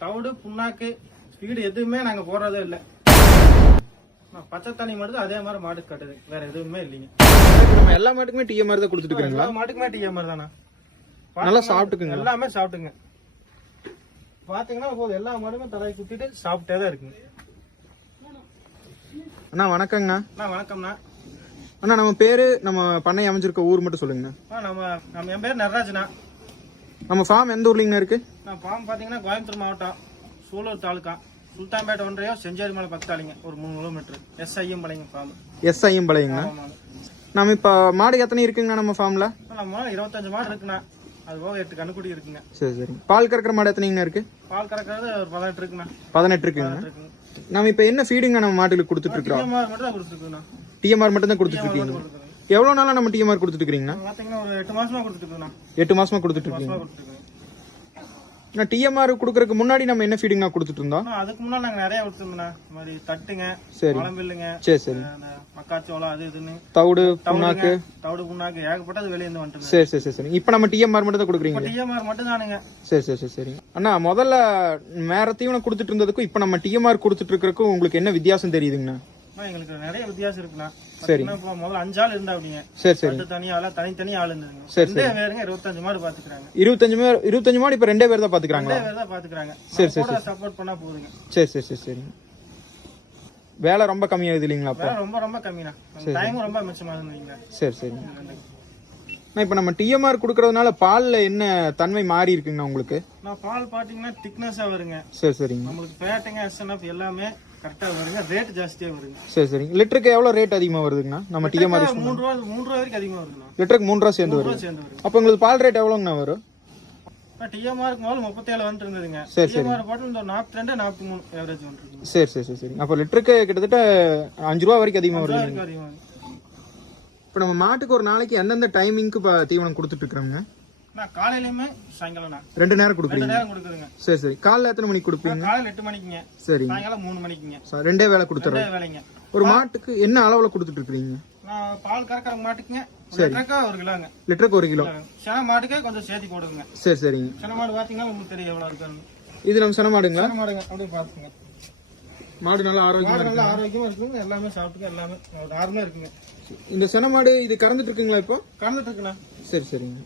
தவிடு புண்ணாக்கு ஃபீடு எதுவுமே நாங்க போடுறதே இல்லை. பச்சை தண்ணி மட்டும் அதே மாதிரி மாட்டுக்கு கட்டுது, வேற எதுவுமே இல்லைங்க. நம்ம எல்லா மாட்டுக்குமே டிஎம்ஆர் தான் கொடுத்துட்டு இருக்கீங்களா? எல்லா மாட்டுக்குமே டிஎம்ஆர் தானா? நல்லா சாப்பிட்டுக்குங்க. எல்லாமே சாப்பிட்டுங்க. பாத்தீங்கன்னா போது எல்லா மாடுமே தலையை குத்திட்டு சாப்பிட்டே தான் இருக்குங்க. அண்ணா வணக்கங்கண்ணா. அண்ணா வணக்கம்ண்ணா. அண்ணா நம்ம பேரு நம்ம பண்ணை அமைஞ்சிருக்க ஊர் மட்டும் சொல்லுங்கண்ணா. நம்ம என் பேர் நடராஜனா. நம்ம ஃபார்ம் எந்த ஊர்லங்கண்ணா இருக்கு? நான் ஃபார்ம் பாத்தீங்கன்னா கோயம்புத்தூர் மாவட்டம் சூலூர் தாலுக்கா சுல்தான்பேட்டை ஒன்றையோ செஞ்சேரி மலை பக்கத்தாளிங்க, ஒரு 3 கிலோமீட்டர். எஸ்ஐஎம் பாளையங்க ஃபார்ம். எஸ்ஐஎம் பாளையங்க. நம்ம இப்ப மாடு எத்தனை இருக்குங்கண்ணா நம்ம ஃபார்ம்ல? நம்ம 25 மாடு இருக்குண்ணா. அது போக 8 கண்ணுக்குட்டி இருக்குங்க. சரி சரி. பால் கறக்கிற மாடு எத்தனைங்கண்ணா இருக்கு? பால் கறக்கிறது ஒரு 18 இருக்குண்ணா. 18 இருக்குங்க. நம்ம இப்ப என்ன ஃபீடுங்க நம்ம மாட்டுக்கு கொடுத்துட்டு இருக்கோம்? டிஎம்ஆர் மட்டும் தான் கொடுத்துருக்கோண்ணா. டிஎம்ஆர் மட்டும் தான் கொடுத்துட்டு இருக்கீங்க. எவ்வளவு நாளா நம்ம டிஎம்ஆர் கொடுத்துட்டு இருக்கீங்கண்ணா? பாத்தீங்கன்னா ஒரு 8 மாசமா கொடுத்துட்டு இருக்கோண்ணா. 8 மாசமா கொடுத்துட்டு இருக்கீங்க. நான் டிஎம்ஆர் குடுக்கறதுக்கு முன்னாடி நம்ம என்ன ஃபீடிங் கொடுத்துட்டு இருந்தோம்? அதுக்கு முன்னாடி நாங்க நிறைய கொடுத்துருந்தோம்னா, இந்த மாதிரி தட்டுங்க, குழம்பில்லுங்க, சரி சரி, மக்காச்சோளம், அது இதுன்னு தவிடு புண்ணாக்கு ஏகப்பட்டது வெளியே இருந்து வந்துட்டு. சரி சரி சரி. இப்போ நம்ம டிஎம்ஆர் மட்டும் தான் கொடுக்குறீங்க? டிஎம்ஆர் மட்டும் தானுங்க. சரி சரி சரி சரி. அண்ணா முதல்ல வேற தீவனம் கொடுத்துட்டு இருந்ததுக்கும் இப்போ நம்ம டிஎம்ஆர் கொடுத்துட்டு இருக்கிறதுக்கும் உங்களுக்கு என்ன வித்தியாசம் தெரியுதுங்கண்ணா? எங்களுக்கு நிறைய வித்தியாசம் இருக்குண்ணா. சரி. முதல்ல 5 ஆள் இருந்தா அப்படிங்க. சரி சரி. தனித்தனி ஆள் இருந்தாங்க. சரி சரி. வேறுங்க 25 மாடு பாத்துக்கிறாங்க. 25 மாடு இப்ப 2 பேர் தான் பாத்துக்கிறாங்க. 2 பேர் தான் பாத்துக்கிறாங்க. சரி சரி. சப்போர்ட் பண்ணா போதுங்க. சரி சரி சரி சரி. வேலை ரொம்ப கம்மியாகுது இல்லீங்களா? அப்ப ரொம்ப ரொம்ப கம்மினா. டைம் ரொம்ப மிச்சமாகுதுங்க. சரி சரி. நான் இப்ப நம்ம டிஎம்ஆர் குடுக்கறதுனால பால்ல என்ன தன்மை மாறி இருக்குங்க உங்களுக்கு? நான் பால் பாத்தீங்கன்னா திக்னஸா வருங்க. சரி சரிங்க. உங்களுக்கு ஃபேட்டிங் எஸ்என்எஃப் எல்லாமே கரெக்டா வருங்க. ரேட் ஜாஸ்தியா வருங்க. சரி சரி. லிட்டருக்கு எவ்வளவு ரேட் அதிகமா வருதுங்கண்ணா நம்ம டிஎம்ஆர்? 3 ரூபாய் வரைக்கும் அதிகமா வருதுண்ணா. லிட்டருக்கு 3 ரூபாய் சேர்ந்து வருது. அப்ப உங்களுக்கு பால் ரேட் எவ்வளவுங்கண்ணா வரும்? டிஎம்ஆருக்கு முதல்ல 37 வந்துட்டு இருந்ததுங்க. சரி சரி. டிஎம்ஆர் போட்டு இந்த 42 43 எவரேஜ் வந்துருக்கு. சரி சரி சரி சரி. அப்ப லிட்டருக்கு கிட்டத்தட்ட 5 ரூபாய் வரைக்கும் அதிகமா வருது. இப்ப நம்ம மாட்டுக்கு ஒரு நாளைக்கு எந்தெந்த டைமிங்க்கு தீவனம் கொடுத்துட்டு இருக்கோங்க? நான் காலையிலயுமே சாயங்காலம் 2 நேரம் கொடுக்குறீங்க? 2 நேரம் கொடுக்குறேங்க. சரி சரி. காலைல எத்தனை மணிக்கு கொடுப்பீங்க? காலையில 8 மணிக்குங்க. சரி. சாயங்காலம் 3 மணிக்குங்க. ரெண்டே வேளை கொடுத்துறேன். 2 வேளைங்க. ஒரு மாட்டுக்கு என்ன அளவுல கொடுத்துட்டு இருக்கீங்க? நான் பால் கறக்கிற மாட்டுக்குங்க லிட்டருக்கு 1 கிலோங்க. லிட்டருக்கு 1 கிலோ. சன மாட்டுக்கு கொஞ்சம் சேர்த்து போடுங்க. சரி சரிங்க. சன மாடு பாத்தீங்கன்னா உங்களுக்கு தெரியும் எவ்வளவு இருக்குன்னு. இது நம்ம சன மாடுங்களா? சன மாடுங்க. அப்படியே பாத்துங்க. மாடு நல்லா ஆரோக்கியமா இருக்குங்க. எல்லாமே சாப்பிட்டுங்க. எல்லாமே ஆரோக்கியமா இருக்குங்க. இந்த சன மாடு இது கறந்துட்டு இருக்குங்களா? இப்போ கறந்துட்டு இருக்குண்ணா. சரி சரிங்க.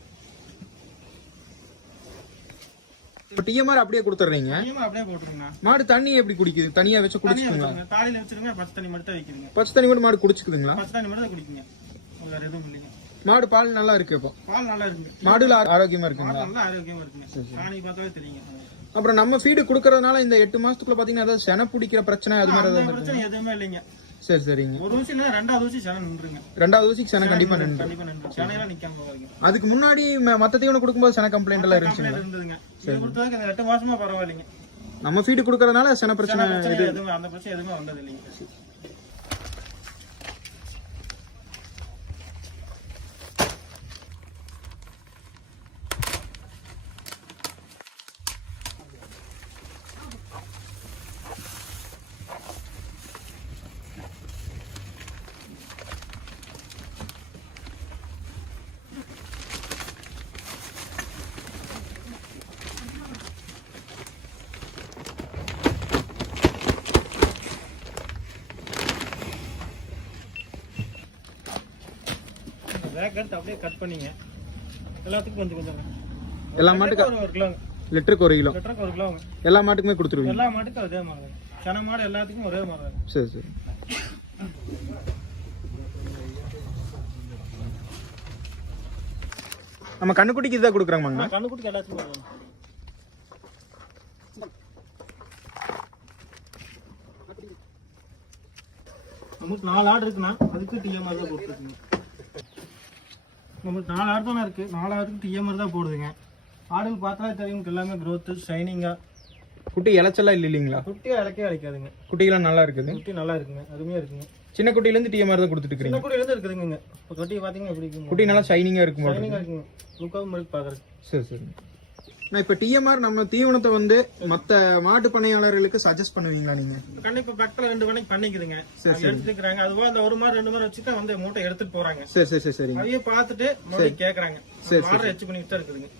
இப்ப டிஎம்ஆர் அப்படியே கொடுத்துறீங்க? அப்படியே போட்டுருங்க. மாடு தண்ணி எப்படி குடிக்குது? தனியா வச்சு குடிச்சுக்குங்களா? காலையில வச்சிருங்க. பச்சை தண்ணி மட்டும் தான் வைக்கிறீங்க. பச்சை தண்ணி மட்டும் மாடு குடிச்சுக்குதுங்களா? பச்சை தண்ணி மட்டும் தான் குடிக்குங்க. வேற எதுவும் இல்லைங்க. மாடு பால் நல்லா இருக்கு. இப்போ பால் நல்லா இருக்கு. மாடுல ஆரோக்கியமா இருக்குங்களா? நல்லா ஆரோக்கியமா இருக்குங்க. சாணி பார்த்தாலே தெரியுங்க. அப்புறம் நம்ம ஃபீடு குடுக்கறதுனால இந்த 8 மாசத்துக்குள்ள பாத்தீங்கன்னா ஏதாவது சென பிடிக்கிற பிரச்சனை அது மாதிரி ஏதாவது பிரச்சனை எதுவுமே இல்லைங்க. சரி சரிங்க. ஒரு ஊசி இல்ல, 2வது ஊசி சென நின்றுங்க. 2வது ஊசிக்கு சென கண்டிப்பா நின்று. செனையெல்லாம் நிக்காம போகுங்க. அதுக்கு முன்னாடி மத்த தீவனம் கொடுக்கும்போது சென கம்ப்ளைண்ட் எல்லாம் இருந்துச்சுங்க. இது கொடுத்ததுக்கு இந்த 8 மாசமா பரவாயில்லைங்க. நம்ம ஃபீடு குடுக்கறதுனால சென பிரச்சனை எதுவுமே அந்த பிரச்சனை எதுவுமே வந்தது இல்லைங்க. வேகன்ட் அப்படியே கட் பண்ணீங்க. எல்லாத்துக்கும் கொஞ்சம் கொஞ்சம். எல்லா மாட்டுக்கு 1 கிலோ. லிட்டருக்கு 1 கிலோ. லிட்டருக்கு 1 கிலோ. எல்லா மாட்டுக்குமே கொடுத்துருவீங்க? எல்லா மாட்டுக்கும் அதே மாதிரி. சன மாடு எல்லாத்துக்கும் ஒரே மாதிரி. சரி சரி. நம்ம கண்ணுக்குட்டிக்கு இதான் கொடுக்குறாங்க? கண்ணுக்குட்டிக்கு எல்லாத்துக்கும். நமக்கு 4 ஆடு இருக்குண்ணா. அதுக்கு டிஎம்ஆர் தான் போட்டுருக்குங்க. நமக்கு 4 ஆடு தானே இருக்கு. 4 ஆடுக்கு டிஎம்ஆர் தான் போடுதுங்க. ஆடுகள் பார்த்தாலே தெரியும் எல்லாமே growth ஷைனிங்கா. குட்டி இளைச்சலாம் இல்லைங்களா? குட்டியா இலக்கே இழைக்காதுங்க. குட்டிலாம் நல்லா இருக்குது. குட்டி நல்லா இருக்குங்க. அருமையா இருக்குங்க. சின்ன குட்டில இருந்து டிஎம்ஆர் தான் கொடுத்துட்டு இருக்கீங்க? சின்ன குட்டில இருந்து இருக்குதுங்க. இப்போ குட்டி பாத்தீங்கன்னா எப்படி இருக்குங்க? குட்டி நல்லா ஷைனிங்கா இருக்கும். ஷைனிங்கா இருக்குங்க. லுக்காவும் இருக்கு பாக்குறது. சரி சரி. நான் இப்ப டிஎம்ஆர் நம்ம தீவனத்தை வந்து மத்த மாட்டு பண்ணையாளர்களுக்கு சஜஸ்ட் பண்ணுவீங்களா நீங்க? கண்டிப்பா பக்கத்துல 2 பண்ணைக்கு பண்ணிக்குதுங்க. எடுத்துக்கிறாங்க. அதுவா அந்த 1 மாடு 2 மாடு வச்சுட்டு வந்து மூட்டை எடுத்துட்டு போறாங்க. சரி சரி சரி. அதையே பார்த்துட்டு மறுபடியும் கேக்குறாங்க. மாடு எச்சு பண்ணிட்டு தான் இருக்குதுங்க.